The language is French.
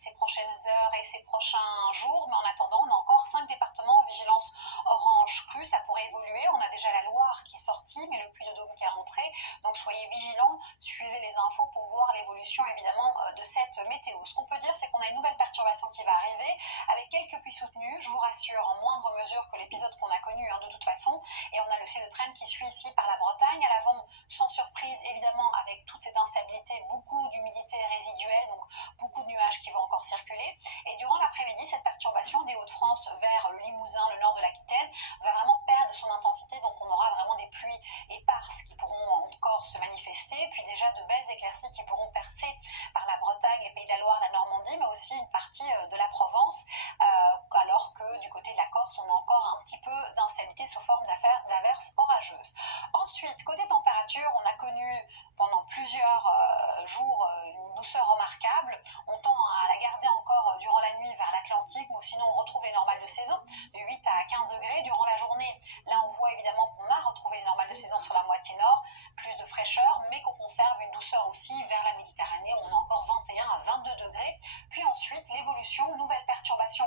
ces prochaines heures et ces prochains jours, mais en attendant, on a encore 5 départements en vigilance orange crue. Ça pourrait évoluer. On a déjà la Loire qui est sortie, mais le Puy-de-Dôme qui est rentré. Donc soyez vigilants, suivez les infos pour voir l'évolution évidemment de cette météo. Ce qu'on peut dire, c'est qu'on a une nouvelle perturbation qui va arriver avec quelques pluies soutenues, je vous rassure, en moindre mesure que l'épisode qu'on a connu de toute façon. Et on a le ciel de traîne qui suit ici par la Bretagne. À l'avant, sans surprise, évidemment, avec toute cette instabilité, beaucoup d'humidité résiduelle, donc beaucoup de nuages qui vont encore circuler. Et durant l'après-midi, cette perturbation des Hauts-de-France vers le Limousin, le nord de l'Aquitaine, va vraiment perdre son intensité. Donc on aura vraiment des pluies éparses qui pourront encore se manifester, puis déjà de belles éclaircies qui pourront percer par la Bretagne, les Pays de la Loire, la Normandie, mais aussi une partie de la Provence, alors que du côté de la Corse, on a encore un petit peu d'instabilité sous forme d'averses orageuses. Ensuite, côté température, on a connu pendant plusieurs jours une douceur remarquable. On tend à la garder encore durant la nuit vers l'Atlantique, mais sinon on retrouve les normales de saison, de 8 à 15 degrés. Durant la journée, là on voit évidemment qu'on a retrouvé les normales de saison sur la moitié nord, plus de fraîcheur, mais qu'on conserve une douceur aussi vers la Méditerranée, où on a encore 21 à 22 degrés. Puis ensuite, l'évolution, nouvelle perturbation